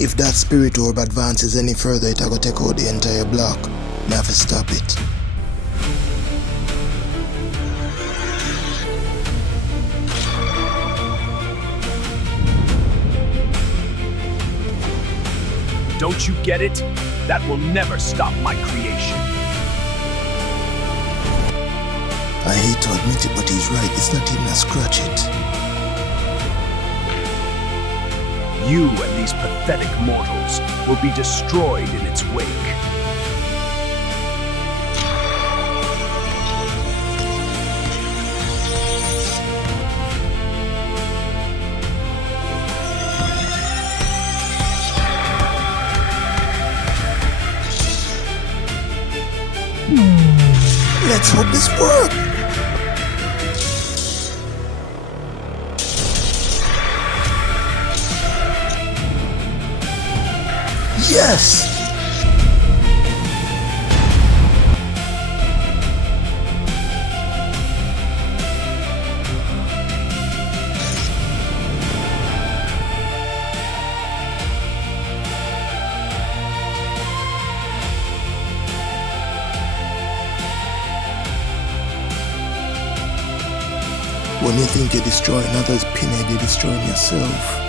If that Spirit Orb advances any further, it'll go take out the entire block. I have to stop it. Don't you get it? That will never stop my creation. I hate to admit it, but he's right. It's not even a scratch it. You and these pathetic mortals will be destroyed in its wake. Let's hope this works. Yes! When you think you're destroying others, Pinhead, you're destroying yourself.